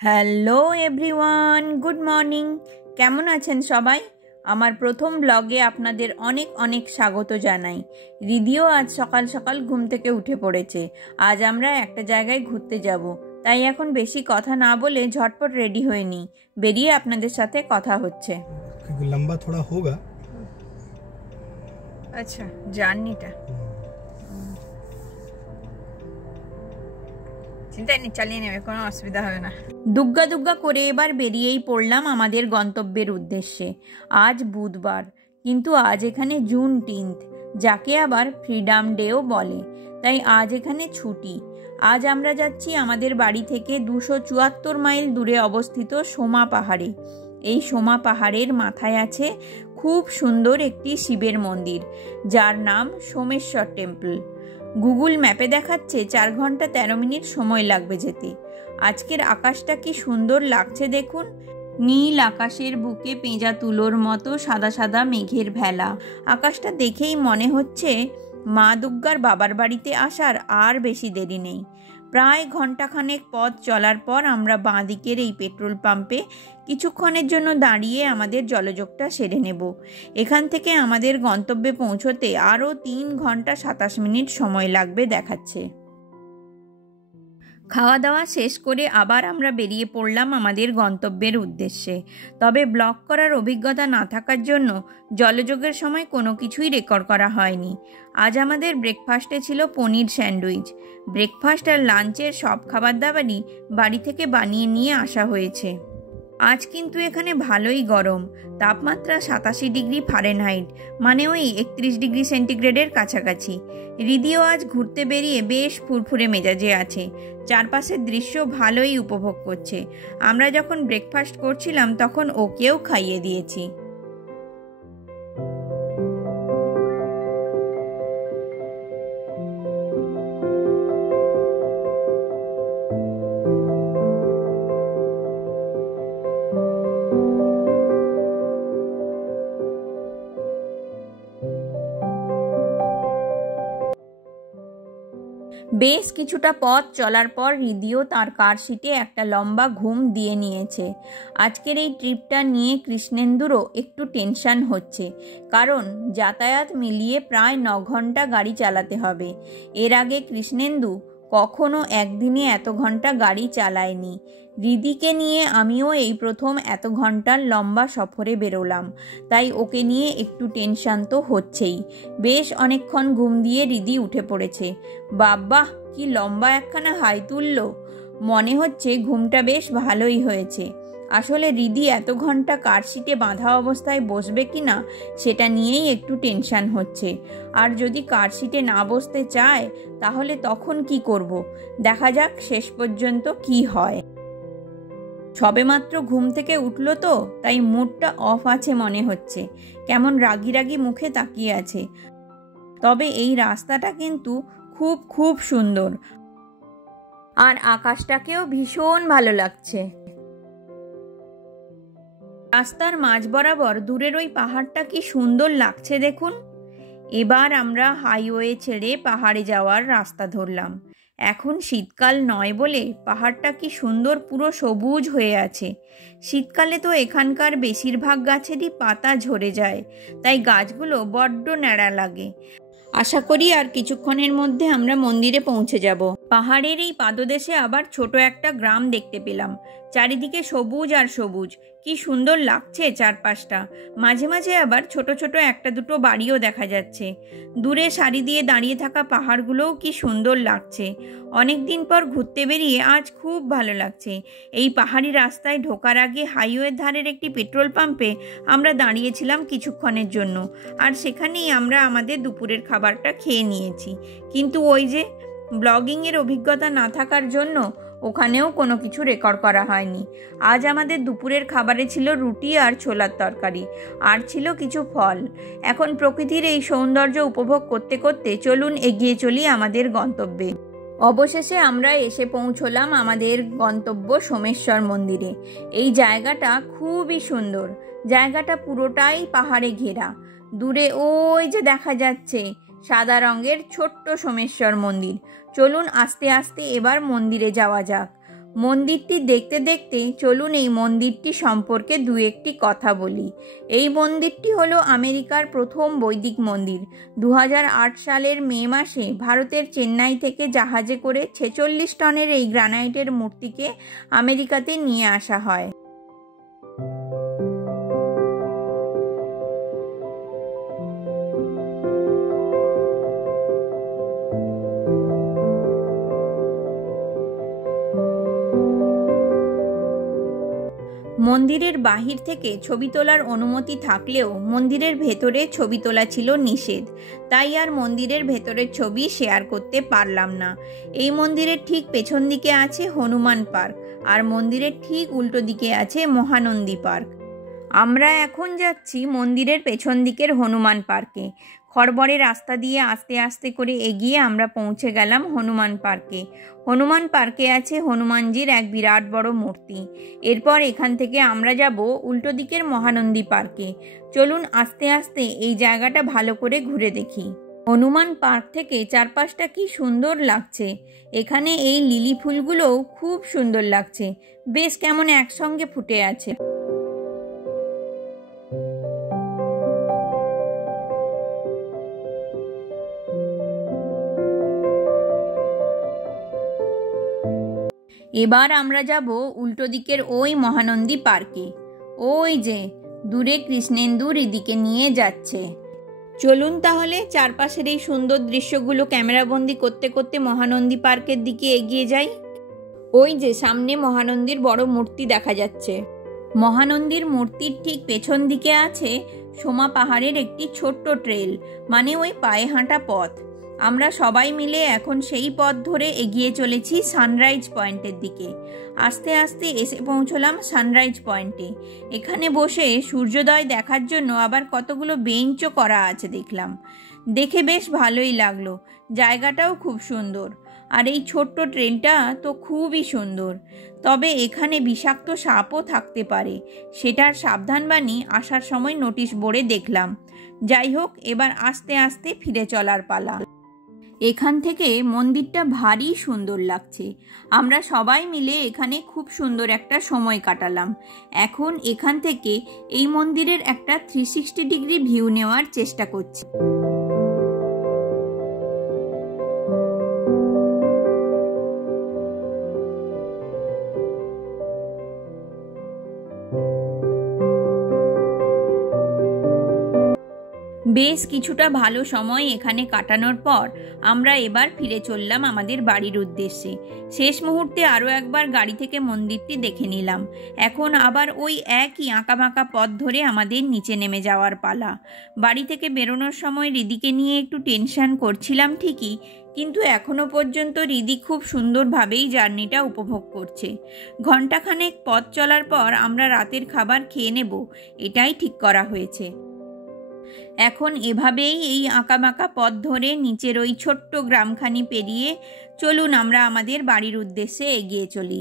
Hello everyone, good morning. কেমন আছেন সবাই? আমার প্রথম ব্লগে আপনাদের অনেক অনেক স্বাগত জানাই। রিদিও আজ সকাল সকাল ঘুম থেকে উঠে পড়েছে। আজ আমরা একটা জায়গায় ঘুরতে যাব, তাই এখন বেশি কথা না বলে ঝটপট রেডি হয়ে নিই, বেরিয়ে আপনাদের সাথে কথা হচ্ছে। লম্বা থোড়া হোগা। আচ্ছা, জার্নিটা চিন্তা নেই, চালিয়ে নেবে, কোনো অসুবিধা হবে না। দুগ্গা দুগ্গা করে এবার বেরিয়েই পড়লাম আমাদের গন্তব্যের উদ্দেশ্যে। আজ বুধবার, কিন্তু আজ এখানে জুন 10, যাকে আবার ফ্রিডম ডেও বলে, তাই আজ এখানে ছুটি। আজ আমরা যাচ্ছি আমাদের বাড়ি থেকে 274 মাইল দূরে অবস্থিত সোমা পাহাড়ে। এই সোমা পাহাড়ের মাথায় আছে খুব সুন্দর একটি শিবের মন্দির, যার নাম সোমেশ্বর টেম্পল। গুগল ম্যাপে দেখাচ্ছে 4 ঘন্টা 13 মিনিট সময় লাগবে যেতে। আজকের আকাশটা কি সুন্দর লাগছে দেখুন, নীল আকাশের বুকে পেঁজা তুলোর মতো সাদা সাদা মেঘের ভেলা। আকাশটা দেখেই মনে হচ্ছে মা দুর্গার বাবার বাড়িতে আসার আর বেশি দেরি নেই। প্রায় ঘন্টাখানেক পথ চলার পর আমরা বাঁ দিকের এই পেট্রোল পাম্পে কিছুক্ষণের জন্য দাঁড়িয়ে আমাদের জলযোগটা সেরে নেব। এখান থেকে আমাদের গন্তব্যে পৌঁছতে আরও 3 ঘন্টা 27 মিনিট সময় লাগবে দেখাচ্ছে। খাওয়া দাওয়া শেষ করে আবার আমরা বেরিয়ে পড়লাম আমাদের গন্তব্যের উদ্দেশ্যে। তবে ব্লগ করার অভিজ্ঞতা না থাকার জন্য জলযোগের সময় কোনো কিছুই রেকর্ড করা হয়নি। আজ আমাদের ব্রেকফাস্টে ছিল পনির স্যান্ডউইচ। ব্রেকফাস্ট আর লাঞ্চের সব খাবার দাবারই বাড়ি থেকে বানিয়ে নিয়ে আসা হয়েছে। আজ কিন্তু এখানে ভালোই গরম, তাপমাত্রা 87 ডিগ্রি ফারেনহাইট, মানে ওই 31 ডিগ্রি সেন্টিগ্রেডের কাছাকাছি। রিদিও আজ ঘুরতে বেরিয়ে বেশ ফুরফুরে মেজাজে আছে, চারপাশের দৃশ্য ভালোই উপভোগ করছে। আমরা যখন ব্রেকফাস্ট করছিলাম তখন ওকেও খাইয়ে দিয়েছি। বেশ কিছুটা পথ চলার পর রিদিও তার কার সিটে একটা লম্বা ঘুম দিয়ে নিয়েছে। আজকের এই ট্রিপটা নিয়ে কৃষ্ণেন্দুরও একটু টেনশন হচ্ছে, কারণ যাতায়াত মিলিয়ে প্রায় 9 ঘন্টা গাড়ি চালাতে হবে। এর আগে কৃষ্ণেন্দু কখনো একদিনে এত ঘন্টা গাড়ি চালায়নি। রিদিকে নিয়ে আমিও এই প্রথম এত ঘন্টার লম্বা সফরে বেরোলাম, তাই ওকে নিয়ে একটু টেনশন তো হচ্ছেই। বেশ অনেকক্ষণ ঘুম দিয়ে রিদি উঠে পড়েছে। বাবা, কি লম্বা একখানা হাই তুলল! মনে হচ্ছে ঘুমটা বেশ ভালোই হয়েছে। আসলে রিদি এত ঘন্টা কার সিটে বাঁধা অবস্থায় বসবে কি না সেটা নিয়েই একটু টেনশন হচ্ছে। আর যদি কার সিটে না বসতে চায় তাহলে তখন কি করব? দেখা যাক শেষ পর্যন্ত কি হয়। সবেমাত্র ঘুম থেকে উঠলো তো, তাই মুডটা অফ আছে মনে হচ্ছে, কেমন রাগি রাগি মুখে তাকিয়ে আছে। তবে এই রাস্তাটা কিন্তু খুব খুব সুন্দর, আর আকাশটাকেও ভীষণ ভালো লাগছে। রাস্তার মাঝ বরাবর দূরের ওই পাহাড়টা কি সুন্দর লাগছে দেখুন। এবার আমরা হাইওয়ে ছেড়ে পাহাড়ে যাওয়ার রাস্তা ধরলাম। এখন শীতকাল নয় বলে পাহাড়টা কি সুন্দর পুরো সবুজ হয়ে আছে। শীতকালে তো এখানকার বেশিরভাগ গাছেরই পাতা ঝরে যায়, তাই গাছগুলো বড্ড ন্যাড়া লাগে। আশা করি আর কিছুক্ষণের মধ্যে আমরা মন্দিরে পৌঁছে যাব। পাহাড়ের এই পাদদেশে আবার ছোট একটা গ্রাম দেখতে পেলাম। চারিদিকে সবুজ আর সবুজ, কি সুন্দর লাগছে চারপাশটা। মাঝে মাঝে আবার ছোট ছোট একটা দুটো বাড়িও দেখা যাচ্ছে। দূরে সারি দিয়ে দাঁড়িয়ে থাকা পাহাড়গুলোও কি সুন্দর লাগছে। অনেক দিন পর ঘুরতে বেরিয়ে আজ খুব ভালো লাগছে। এই পাহাড়ি রাস্তায় ঢোকার আগে হাইওয়ের ধারের একটি পেট্রোল পাম্পে আমরা দাঁড়িয়েছিলাম কিছুক্ষণের জন্য, আর সেখানেই আমরা আমাদের দুপুরের খাবারটা খেয়ে নিয়েছি। কিন্তু ওই যে ব্লগিংয়ের অভিজ্ঞতা না থাকার জন্য ওখানেও কোনো কিছু রেকর্ড করা হয়নি। আজ আমাদের দুপুরের খাবারে ছিল রুটি আর ছোলার তরকারি, আর ছিল কিছু ফল। এখন প্রকৃতির এই সৌন্দর্য উপভোগ করতে করতে চলুন এগিয়ে চলি আমাদের গন্তব্যে। অবশেষে আমরা এসে পৌঁছলাম আমাদের গন্তব্য সোমেশ্বর মন্দিরে। এই জায়গাটা খুবই সুন্দর। জায়গাটা পুরোটাই পাহাড়ে ঘেরা। দূরে ওই যে দেখা যাচ্ছে সাদা রঙের ছোট্ট সোমেশ্বর মন্দির। চলুন আস্তে আস্তে এবার মন্দিরে যাওয়া যাক। মন্দিরটি দেখতে দেখতে চলুন এই মন্দিরটি সম্পর্কে দু একটি কথা বলি। এই মন্দিরটি হলো আমেরিকার প্রথম বৈদিক মন্দির। 2008 সালের মে মাসে ভারতের চেন্নাই থেকে জাহাজে করে 46 টনের এই গ্রানাইটের মূর্তিকে আমেরিকাতে নিয়ে আসা হয়। মন্দিরের বাহির থেকে ছবি তোলার অনুমতি থাকলেও মন্দিরের ভেতরে ছবি তোলা ছিল নিষেধ, তাই আর মন্দিরের ভেতরের ছবি শেয়ার করতে পারলাম না। এই মন্দিরের ঠিক পেছন দিকে আছে হনুমান পার্ক, আর মন্দিরের ঠিক উল্টো দিকে আছে মহানন্দী পার্ক। আমরা এখন যাচ্ছি মন্দিরের পেছন দিকের হনুমান পার্কে। খড়বড়ে রাস্তা দিয়ে আস্তে আস্তে করে এগিয়ে আমরা পৌঁছে গেলাম হনুমান পার্কে। হনুমান পার্কে আছে হনুমানজির এক বিরাট বড় মূর্তি। এরপর এখান থেকে আমরা যাব উল্টো দিকের মহানন্দী পার্কে। চলুন আস্তে আস্তে এই জায়গাটা ভালো করে ঘুরে দেখি। হনুমান পার্ক থেকে চারপাশটা কি সুন্দর লাগছে। এখানে এই লিলি ফুলগুলোও খুব সুন্দর লাগছে, বেশ কেমন একসঙ্গে ফুটে আছে। এবার আমরা যাব উল্টো দিকের ওই মহানন্দী পার্কে। ওই যে দূরে কৃষ্ণেন্দু রিদিকে নিয়ে যাচ্ছে। চলুন তাহলে চারপাশের এই সুন্দর দৃশ্যগুলো ক্যামেরাবন্দি করতে করতে মহানন্দী পার্কের দিকে এগিয়ে যাই। ওই যে সামনে মহানন্দীর বড় মূর্তি দেখা যাচ্ছে। মহানন্দীর মূর্তির ঠিক পেছন দিকে আছে সোমা পাহাড়ের একটি ছোট্ট ট্রেল, মানে ওই পায়ে হাঁটা পথ। আমরা সবাই মিলে এখন সেই পথ ধরে এগিয়ে চলেছি সানরাইজ পয়েন্টের দিকে। আস্তে আস্তে এসে পৌঁছলাম সানরাইজ পয়েন্টে। এখানে বসে সূর্যোদয় দেখার জন্য আবার কতগুলো বেঞ্চও করা আছে দেখলাম। দেখে বেশ ভালোই লাগলো। জায়গাটাও খুব সুন্দর, আর এই ছোট্ট ট্রেনটা তো খুবই সুন্দর। তবে এখানে বিষাক্ত সাপও থাকতে পারে, সেটার সাবধানবাণী আসার সময় নোটিশ বোর্ডে দেখলাম। যাই হোক, এবার আস্তে আস্তে ফিরে চলার পালা। এখান থেকে মন্দিরটা ভারী সুন্দর লাগছে। আমরা সবাই মিলে এখানে খুব সুন্দর একটা সময় কাটালাম। এখন এখান থেকে এই মন্দিরের একটা 360 ডিগ্রি ভিউ নেওয়ার চেষ্টা করছি। বেশ কিছুটা ভালো সময় এখানে কাটানোর পর আমরা এবার ফিরে চললাম আমাদের বাড়ির উদ্দেশ্যে। শেষ মুহূর্তে আরও একবার গাড়ি থেকে মন্দিরটি দেখে নিলাম। এখন আবার ওই একই আঁকাবাঁকা পথ ধরে আমাদের নিচে নেমে যাওয়ার পালা। বাড়ি থেকে বেরোনোর সময় রিদিকে নিয়ে একটু টেনশন করছিলাম ঠিকই, কিন্তু এখনও পর্যন্ত রিদি খুব সুন্দরভাবেই জার্নিটা উপভোগ করছে। ঘণ্টাখানেক পথ চলার পর আমরা রাতের খাবার খেয়ে নেব, এটাই ঠিক করা হয়েছে। এখন এভাবেই এই আঁকাবাঁকা পথ ধরে নিচের ওই ছোট্ট গ্রামখানি পেরিয়ে চলুন আমরা আমাদের বাড়ির উদ্দেশ্যে এগিয়ে চলি।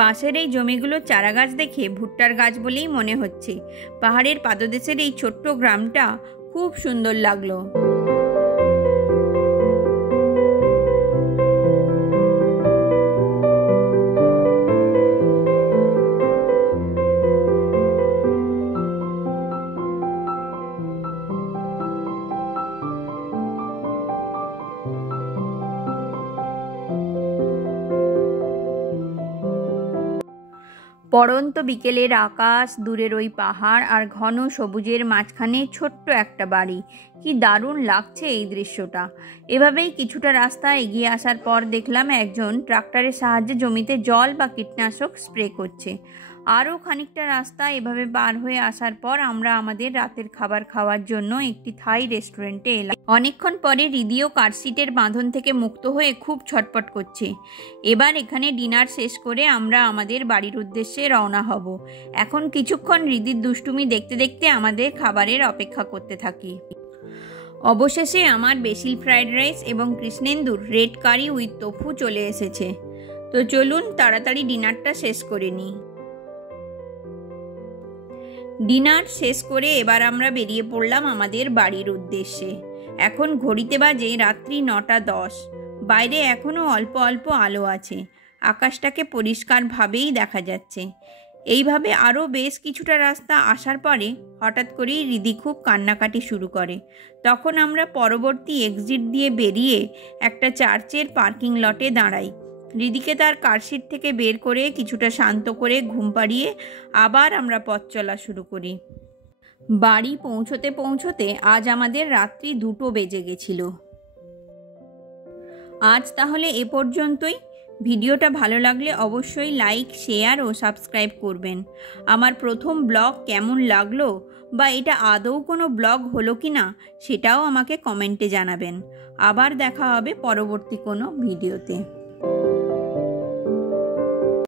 পাশের এই জমিগুলোর চারা গাছ দেখে ভুট্টার গাছ বলেই মনে হচ্ছে। পাহাড়ের পাদদেশের এই ছোট্ট গ্রামটা খুব সুন্দর লাগলো। পড়ন্ত বিকেলের আকাশ, দূরের ওই পাহাড় আর ঘন সবুজের মাঝখানে ছোট্ট একটা বাড়ি। কি দারুণ লাগছে এই দৃশ্যটা। এভাবেই কিছুটা রাস্তা এগিয়ে আসার পর দেখলাম একজন ট্রাক্টরের সাহায্যে জমিতে জল বা কীটনাশক স্প্রে করছে। আরও খানিকটা রাস্তা এভাবে পার হয়ে আসার পর আমরা আমাদের রাতের খাবার খাওয়ার জন্য একটি থাই রেস্টুরেন্টে এলাম। অনেকক্ষণ পরে রিদিও কারসিটের বাঁধন থেকে মুক্ত হয়ে খুব ছটপট করছে। এবার এখানে ডিনার শেষ করে আমরা আমাদের বাড়ির উদ্দেশ্যে রওনা হব। এখন কিছুক্ষণ রিদির দুষ্টুমি দেখতে দেখতে আমাদের খাবারের অপেক্ষা করতে থাকি। অবশেষে আমার বেসিল ফ্রাইড রাইস এবং কৃষ্ণেন্দুর রেড কারি উইথ তোফু চলে এসেছে। তো চলুন তাড়াতাড়ি ডিনারটা শেষ করে নিই। ডিনার শেষ করে এবার আমরা বেরিয়ে পড়লাম আমাদের বাড়ির উদ্দেশ্যে। এখন ঘড়িতে বাজে রাত্রি 9:10। বাইরে এখনও অল্প অল্প আলো আছে, আকাশটাকে পরিষ্কারভাবেই দেখা যাচ্ছে। এইভাবে আরও বেশ কিছুটা রাস্তা আসার পরে হঠাৎ করেই রিদি খুব কান্নাকাটি শুরু করে। তখন আমরা পরবর্তী এক্সিট দিয়ে বেরিয়ে একটা চার্চের পার্কিং লটে দাঁড়াই। রিদিকে তার কারশিট থেকে বের করে কিছুটা শান্ত করে ঘুম পাড়িয়ে আবার আমরা পথ চলা শুরু করি। বাড়ি পৌঁছতে পৌঁছতে আজ আমাদের রাত্রি 2টো বেজে গেছিল। আজ তাহলে এ পর্যন্তই। ভিডিওটা ভালো লাগলে অবশ্যই লাইক, শেয়ার ও সাবস্ক্রাইব করবেন। আমার প্রথম ব্লগ কেমন লাগলো বা এটা আদৌ কোনো ব্লগ হলো কি না সেটাও আমাকে কমেন্টে জানাবেন। আবার দেখা হবে পরবর্তী কোনো ভিডিওতে।